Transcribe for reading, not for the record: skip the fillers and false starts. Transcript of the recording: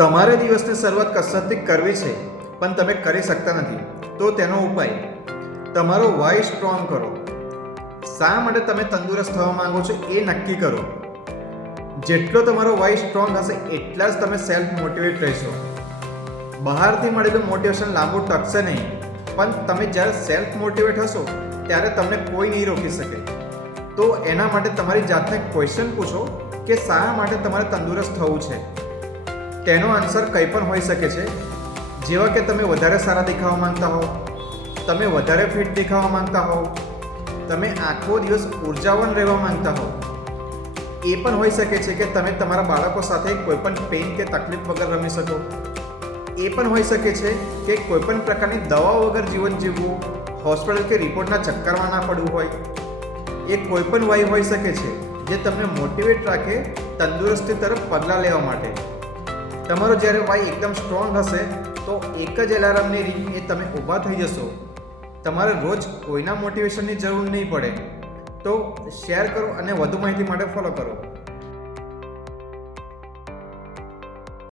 તમારે દિવસની શરૂઆત કસરતથી કરવી છે પણ તમે કરી શકતા નથી, તો તેનો ઉપાય તમારો વાય સ્ટ્રોંગ કરો. શા માટે તમે તંદુરસ્ત થવા માંગો છો એ નક્કી કરો. જેટલો તમારો વાય સ્ટ્રોંગ હશે એટલા જ તમે સેલ્ફ મોટિવેટ રહેશો. બહારથી મળેલું મોટિવેશન લાંબુ ટકશે નહીં, પણ તમે જ્યારે સેલ્ફ મોટિવેટ હશો ત્યારે તમને કોઈ નહીં રોકી શકે. તો એના માટે તમારી જાતને ક્વેશ્ચન પૂછો કે શા માટે તમારે તંદુરસ્ત થવું છે. તેનો આન્સર કંઈ પણ હોઈ શકે છે, જેવા કે તમે વધારે સારા દેખાવા માંગતા હો, તમે વધારે ફિટ દેખાવા માંગતા હો, તમે આખો દિવસ ઉર્જાવાન રહેવા માંગતા હો. એ પણ હોઈ શકે છે કે તમે તમારા બાળકો સાથે કોઈપણ પેઇન કે તકલીફ વગર રમી શકો. એ પણ હોઈ શકે છે કે કોઈપણ પ્રકારની દવાઓ વગર જીવન જીવવું, હોસ્પિટલ કે રિપોર્ટના ચક્કરમાં ના પડવું હોય. એ કોઈપણ વાય હોઈ શકે છે જે તમને મોટિવેટ રાખે તંદુરસ્તી તરફ પગલાં લેવા માટે. તમારો જ્યારે વાય એકદમ સ્ટ્રોંગ હશે તો એક જ એલાર્મની રિંગ એ તમે ઊભા થઈ જશો. તમારે રોજ કોઈના મોટિવેશનની જરૂર નહીં પડે. તો શેર કરો અને વધુ માહિતી માટે ફોલો કરો.